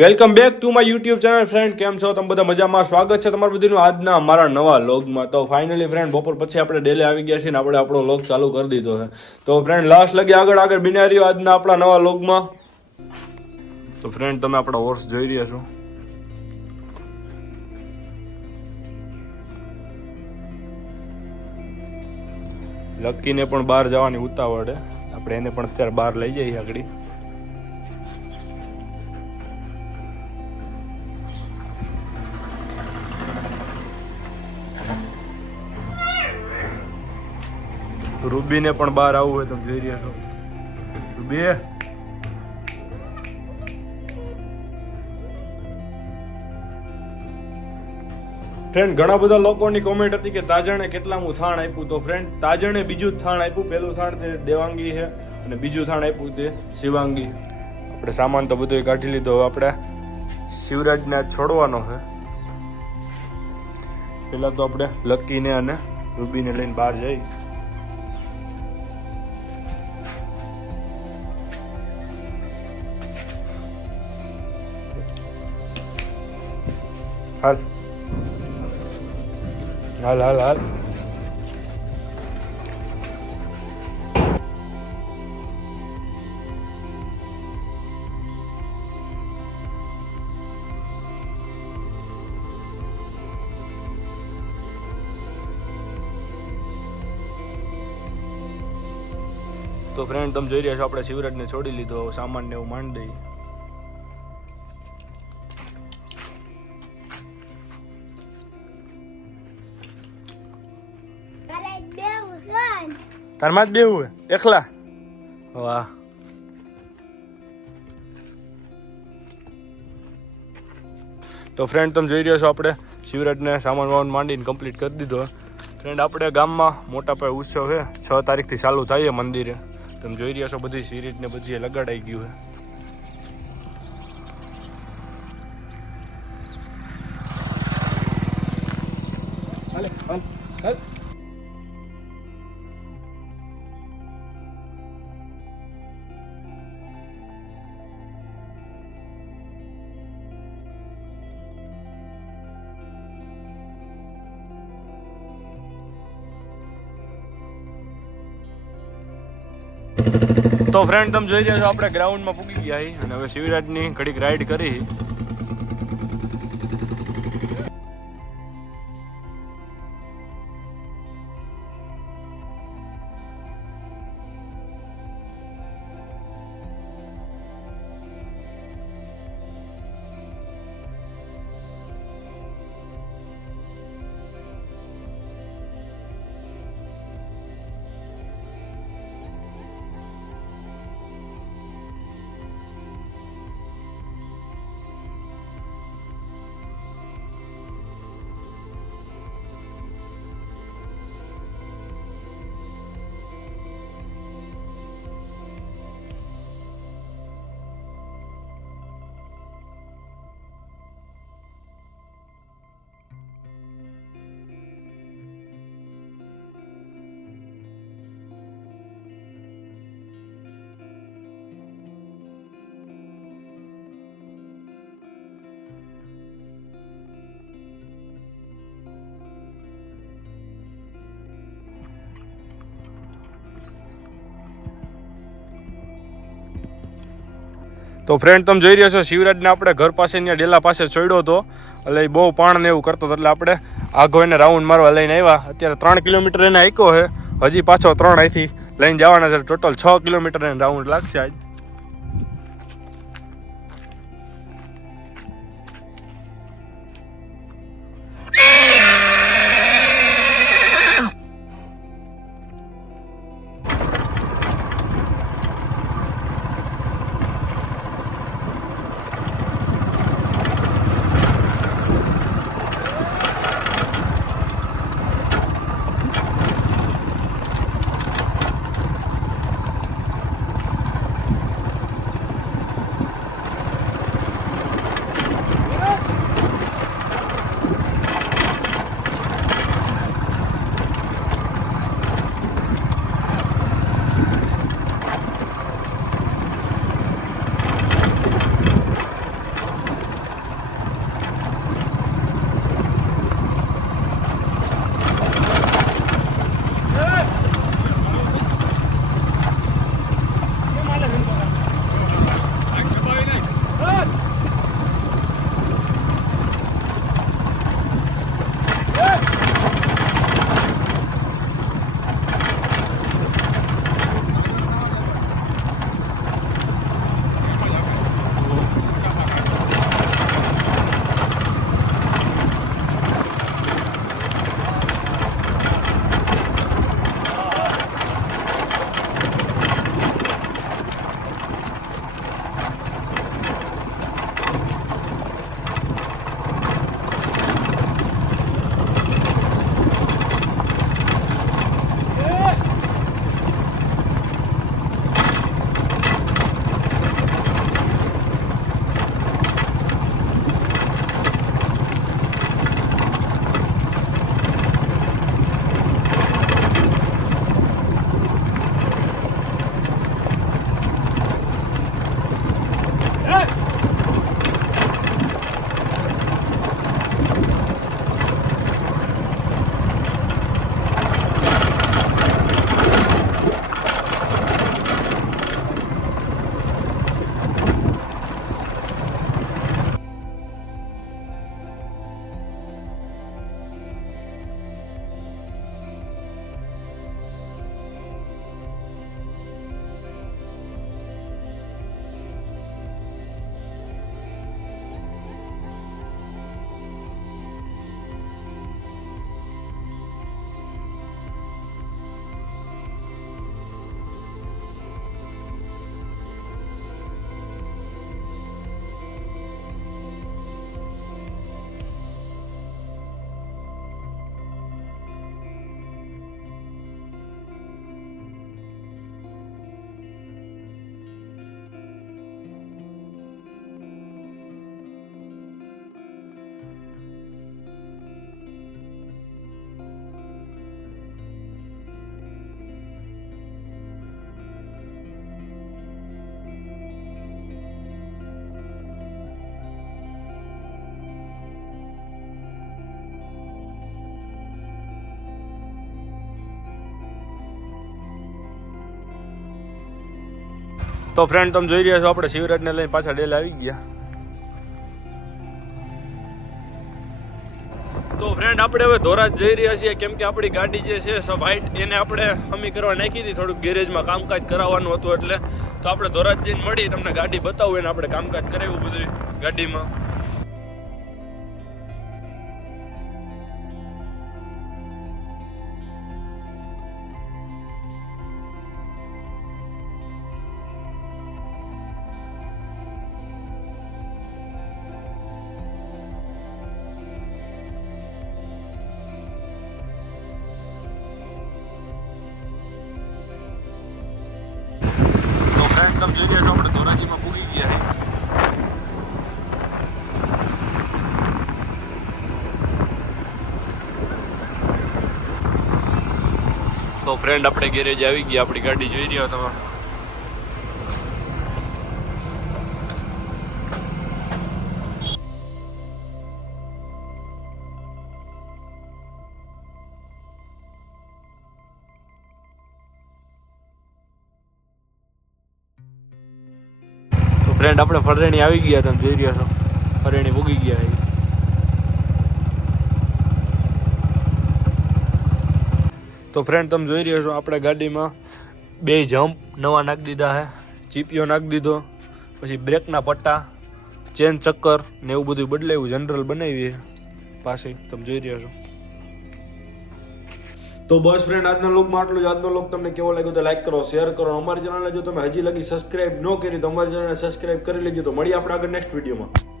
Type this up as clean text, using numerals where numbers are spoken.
Welcome back to my YouTube channel friend. કેમ છો તમે બધા? મજામાં? સ્વાગત છે તમારું બધું આજના અમારા નવા લોગમાં. તો ફાઇનલી ફ્રેન્ડ બપોર પછી આપણે ડેલી આવી ગયા છીએ ને આપણે આપણો લોગ ચાલુ કરી દીધો છે. તો ફ્રેન્ડ લાસ્ટ લગી આગળ બિના રહ્યો આજના આપણા નવા લોગમાં. તો ફ્રેન્ડ તમે આપણા હોર્સ જોઈ રહ્યા છો. લક્કીને પણ બહાર જવાની ઉતાવળ છે. આપણે એને પણ અત્યારે બહાર લઈ જઈએ આગળ. રૂબીને પણ બહાર આવવું હોય તમે જોઈ રહ્યા છો. રૂબી ફ્રેન્ડ ઘણા બધા લોકોની કોમેન્ટ હતી કે તાજણે કેટલામું થાણ આપ્યું. તો ફ્રેન્ડ તાજણે બીજું જ થાણ આપ્યું. પહેલું થાણ તે દેવાંગી છે અને બીજું થાણ આપ્યું તે શિવાંગી. આપણે સામાન તો બધું કાઢી લીધો. હવે આપણે શિવરાજને છોડવાનો છે. પેલા તો આપણે લક્કીને અને રૂબીને લઈને બહાર જઈ. હાલ હાલ હાલ હાલ. તો ફ્રેન્ડ તમે જોઈ રહ્યા છો આપણે શિવરાજને છોડી લીધો. સામાન ને એવું માંડી દઈ. તારમાં જ બેવું એકલા? વાહ. તો ફ્રેન્ડ તમે જોઈ રહ્યા છો આપણે શિવરાજને સામાન વામાન માંડીને કમ્પ્લીટ કરી દીધો. ફ્રેન્ડ આપણે ગામમાં મોટા પાયે ઉત્સવ છે. 6 તારીખથી ચાલુ થાય મંદિરે. તમે જોઈ રહ્યા છો બધી સિરીજ ને બધી લગાડાઈ ગયું છે. તો ફ્રેન્ડ તમે જોઈ રહ્યા છો આપણે ગ્રાઉન્ડમાં પૂગી ગયા અને હવે શિવરાજની ઘડીક રાઈડ કરી. તો ફ્રેન્ડ તમે જોઈ રહ્યા છો શિવરાજને આપણે ઘર પાસે ત્યાં ડેલા પાસે છોડ્યો હતો. એટલે બહુ પાણ ને એવું કરતો હતો એટલે આપણે આઘો એને રાઉન્ડ મારવા લઈને આવ્યા. અત્યારે 3 કિલોમીટર એને આંક્યો છે. હજી પાછો 3 અહીંથી લઈને જવાના છે. ટોટલ 6 કિલોમીટર એને રાઉન્ડ લાગશે આજ. તો ફ્રેન્ડ તમે જોઈ રહ્યા છો આપણે શિવરાજને લઈને પાછા ડેલે આવી ગયા. તો ફ્રેન્ડ આપણે હવે ધોરાજ જઈ રહ્યા છીએ કેમ કે આપણી ગાડી જે છે સબ હાઈટ એને આપણે હમી કરવા નાખી હતી, થોડુંક ગેરેજમાં કામકાજ કરાવવાનું હતું એટલે. તો આપણે ધોરાજ જઈને મળી તમને ગાડી બતાવું એને આપણે કામકાજ કરાવ્યું બધું ગાડીમાં. તમે જોઈ રહ્યા છો આપણે ધોરાજીમાં પૂગી ગયા છે. તો ફ્રેન્ડ આપણે ગેરેજ આવી ગયા, આપણી ગાડી જોઈ રહ્યા તમે. ફ્રેન્ડ આપણે ફરેણી આવી ગયા, તમે જોઈ રહ્યા છો ફરેણી પૂગી ગયા. તો ફ્રેન્ડ તમે જોઈ રહ્યા છો આપણે ગાડીમાં 2 જમ્પ નવા નાખી દીધા છે, ચીપિયો નાખી દીધો, પછી બ્રેકના પટ્ટા, ચેન ચક્કર ને એવું બધું બદલાવ્યું, જનરલ બનાવી પાસે તમે જોઈ રહ્યા છો. તો બસ ફ્રેન્ડ આજનો લોકમાં આટલું જ. આજનો લોક તમને કેવો લાગ્યો તો લાઈક કરો, શેર કરો. અમારી ચેનલને જો તમે હજી લગી સબસ્ક્રાઇબ ન કરી તો અમારી ચેનલને સબસ્ક્રાઇબ કરી લેજો. તો મળીએ આપણે આગળ નેક્સ્ટ વિડીયોમાં.